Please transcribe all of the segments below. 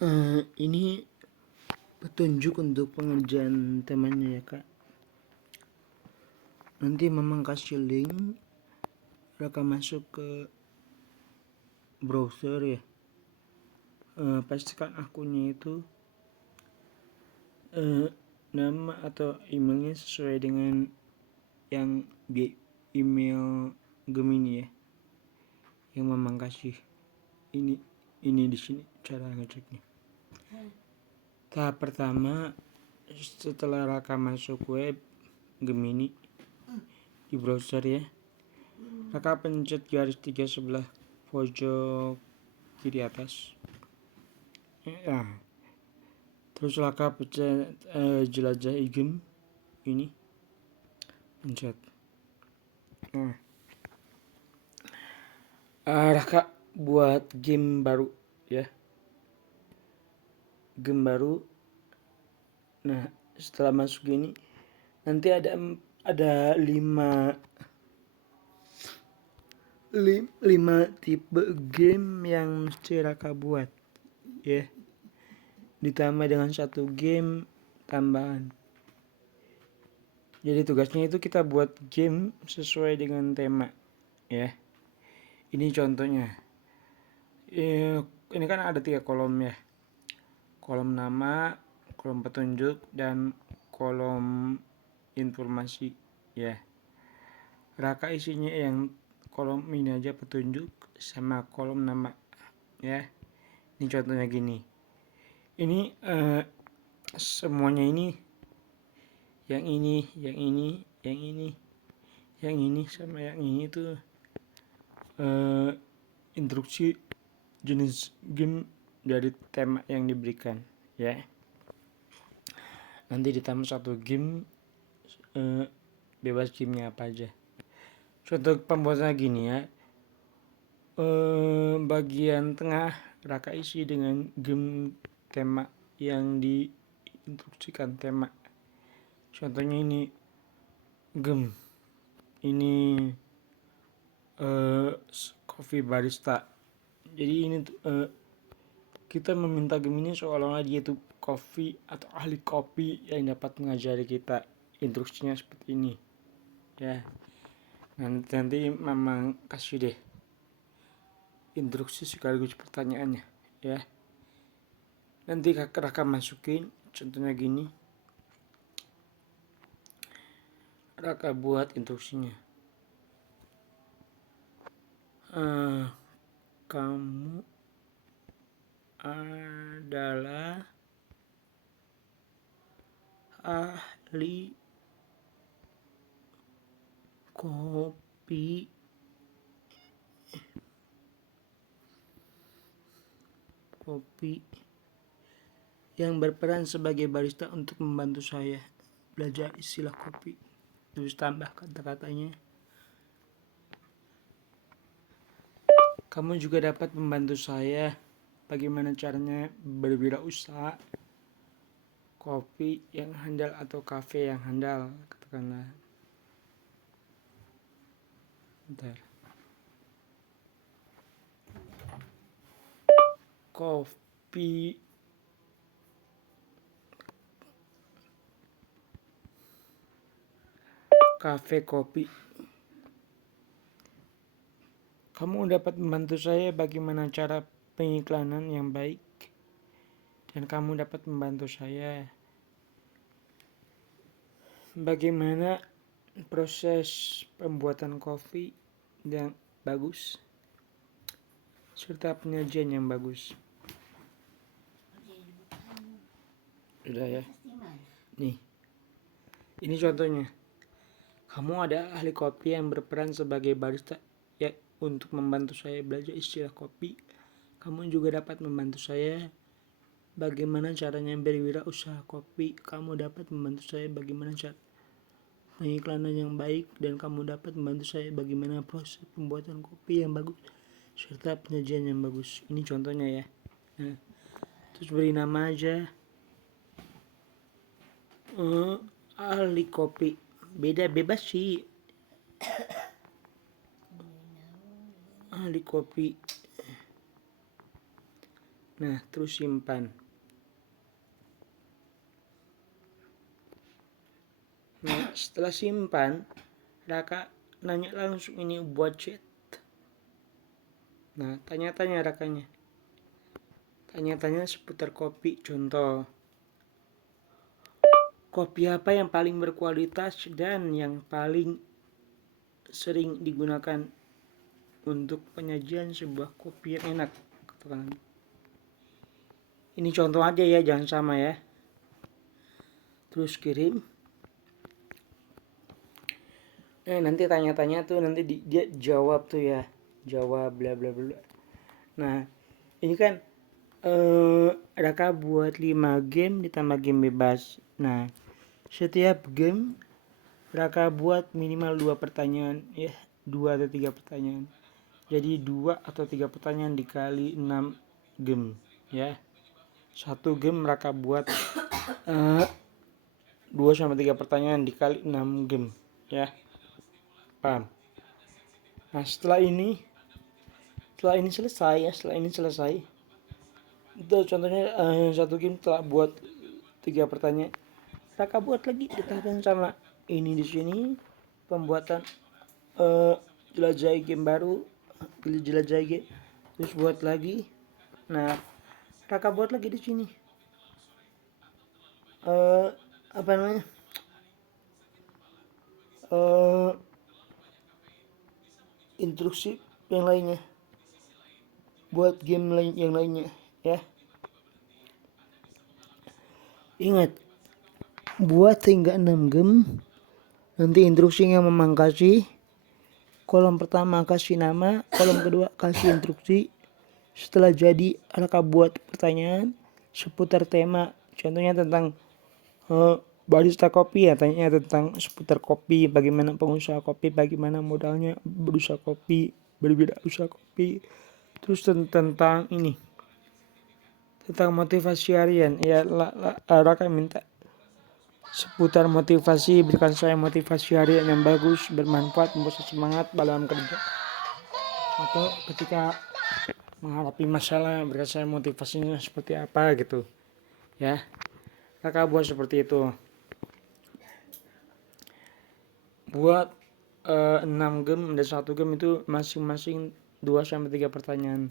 Ini petunjuk untuk pengerjaan temanya ya kak. Nanti memang kasih link, Raka masuk ke browser ya. Pastikan akunnya itu nama atau emailnya sesuai dengan yang di email Gemini ya, yang memang kasih. Ini di sini cara ngeceknya. Tahap pertama, setelah Raka masuk web Gemini di browser ya, Raka pencet garis 3 sebelah pojok kiri atas. Nah, terus Raka pencet jelajah game ini, pencet. Nah, Raka buat game baru ya, game baru. Nah, setelah masuk gini nanti ada 5 tipe game yang mesti Raka buat ya, ditambah dengan 1 game tambahan. Jadi tugasnya itu kita buat game sesuai dengan tema ya. Ini contohnya. Ini kan ada 3 kolom ya, kolom nama, kolom petunjuk, dan kolom informasi ya. Raka isinya yang kolom ini aja, petunjuk sama kolom nama ya. Ini contohnya gini. Ini semuanya ini, yang ini, yang ini, yang ini, yang ini sama yang ini tuh instruksi jenis game dari tema yang diberikan ya. Nanti ditambah 1 game, bebas gamenya apa aja. Contoh pembuatannya gini ya. Bagian tengah Raka isi dengan game tema yang diinstruksikan tema. Contohnya ini game ini coffee barista. Jadi ini kita meminta game ini seolah-olah dia itu kopi atau ahli kopi yang dapat mengajari kita. Instruksinya seperti ini ya. Nanti memang kasih deh instruksi sekaligus pertanyaannya ya. Nanti Raka masukin, contohnya gini, Raka buat instruksinya. Kamu adalah ahli kopi yang berperan sebagai barista untuk membantu saya belajar istilah kopi. Terus tambah kata-katanya. Kamu juga dapat membantu saya bagaimana caranya berwirausaha kopi yang handal atau kafe yang handal, katakanlah. Bentar. Kopi kafe kopi. Kamu dapat membantu saya bagaimana cara pengiklanan yang baik, dan kamu dapat membantu saya bagaimana proses pembuatan kopi yang bagus serta penyajian yang bagus. Udah ya. Nih, ini contohnya. Kamu ada ahli kopi yang berperan sebagai barista ya, untuk membantu saya belajar istilah kopi. Kamu juga dapat membantu saya bagaimana caranya berwirausaha kopi. Kamu dapat membantu saya bagaimana cara pengiklanan yang baik, dan kamu dapat membantu saya bagaimana proses pembuatan kopi yang bagus serta penyajian yang bagus. Ini contohnya ya. Nah, terus beri nama aja ahli kopi. Bebas sih. Ahli kopi. Nah, terus simpan. Nah, setelah simpan, Raka nanya langsung ini buat chat. Nah, tanya-tanya Rakanya. Tanya-tanya seputar kopi. Contoh, kopi apa yang paling berkualitas dan yang paling sering digunakan untuk penyajian sebuah kopi yang enak? Katakan. Ini contoh aja ya, jangan sama ya. Terus kirim. Nanti tanya-tanya tuh, nanti dia jawab tuh ya, jawab bla bla bla. Nah, ini kan Raka buat 5 game ditambah game bebas. Nah, setiap game Raka buat minimal 2 pertanyaan ya, 2 atau 3 pertanyaan. Jadi 2 atau 3 pertanyaan dikali 6 game ya. Satu game Raka buat 2 sampai 3 pertanyaan dikali 6 game ya. Paham? Nah, setelah ini selesai itu contohnya satu game telah buat 3 pertanyaan, Raka buat lagi di tahap yang sama. Ini di sini pembuatan jelajahi game baru, jelajahi game, terus buat lagi. Nah, Raka buat lagi di sini apa namanya, instruksi yang lainnya buat game lain yang lainnya ya. Ingat, buat hingga 6 game. Nanti instruksinya memang kasih kolom pertama kasih nama, kolom kedua kasih instruksi. Setelah jadi, Raka buat pertanyaan seputar tema. Contohnya tentang barista kopi ya, tanya tentang seputar kopi, bagaimana pengusaha kopi, bagaimana modalnya berusaha kopi, berbeda usaha kopi. Terus tentang ini, tentang motivasi harian ya, Raka minta seputar motivasi, berikan saya motivasi harian yang bagus, bermanfaat, membuat semangat dalam kerja atau ketika menghadapi masalah, berikan saya motivasinya seperti apa gitu ya. Kakak buat seperti itu, buat 6 game dan 1 game itu masing-masing 2 sampai 3 pertanyaan.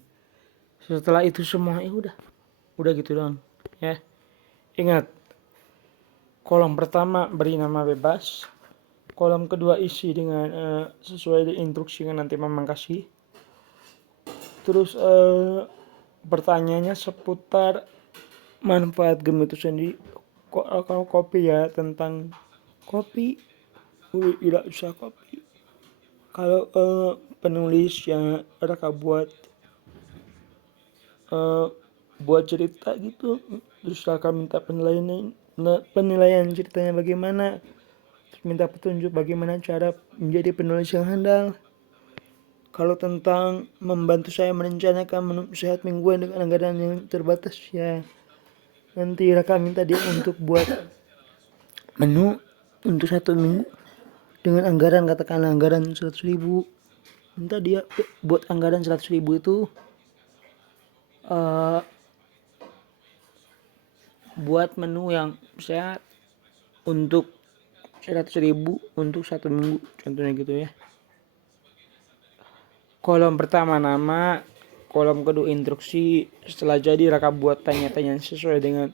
Setelah itu semua ya udah gitu doang ya. Ingat, kolom pertama beri nama bebas, kolom kedua isi dengan sesuai instruksi yang nanti memang kasih. Terus pertanyaannya seputar manfaat game itu sendiri. Kalau kopi ya, tentang kopi, tidak usah kopi. Kalau penulis yang Raka buat cerita gitu, terus Raka minta penilaian ceritanya bagaimana, terus minta petunjuk bagaimana cara menjadi penulis yang handal. Kalau tentang membantu saya merencanakan menu sehat mingguan dengan anggaran yang terbatas ya, nanti Raka minta dia untuk buat menu untuk 1 minggu dengan anggaran, katakanlah anggaran 100.000. Minta dia buat anggaran 100.000 itu buat menu yang sehat untuk 100.000 untuk 1 minggu, contohnya gitu ya. Kolom pertama nama, kolom kedua instruksi. Setelah jadi Raka buat tanya-tanya sesuai dengan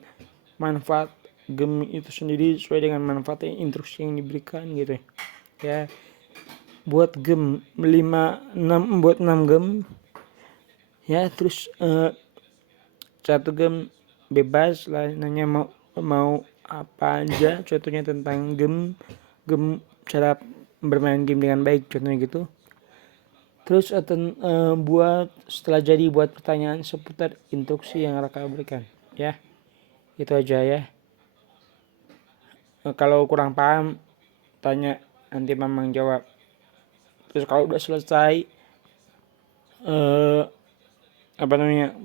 manfaat game itu sendiri, sesuai dengan manfaat instruksi yang diberikan gitu ya. Buat game 6 game ya. Terus 1 game bebas lah, nanya mau apa aja, contohnya tentang game cara bermain game dengan baik, contohnya gitu. Terus buat setelah jadi buat pertanyaan seputar instruksi yang Raka berikan ya. Itu aja ya. Kalau kurang paham tanya, nanti Mamang jawab. Terus kalau udah selesai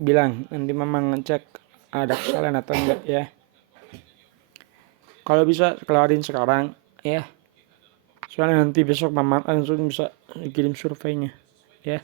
bilang, nanti Mamang ngecek ada kesalahan atau enggak ya. Kalau bisa kelarin sekarang ya, soalnya nanti besok Mamang langsung bisa kirim surveinya ya.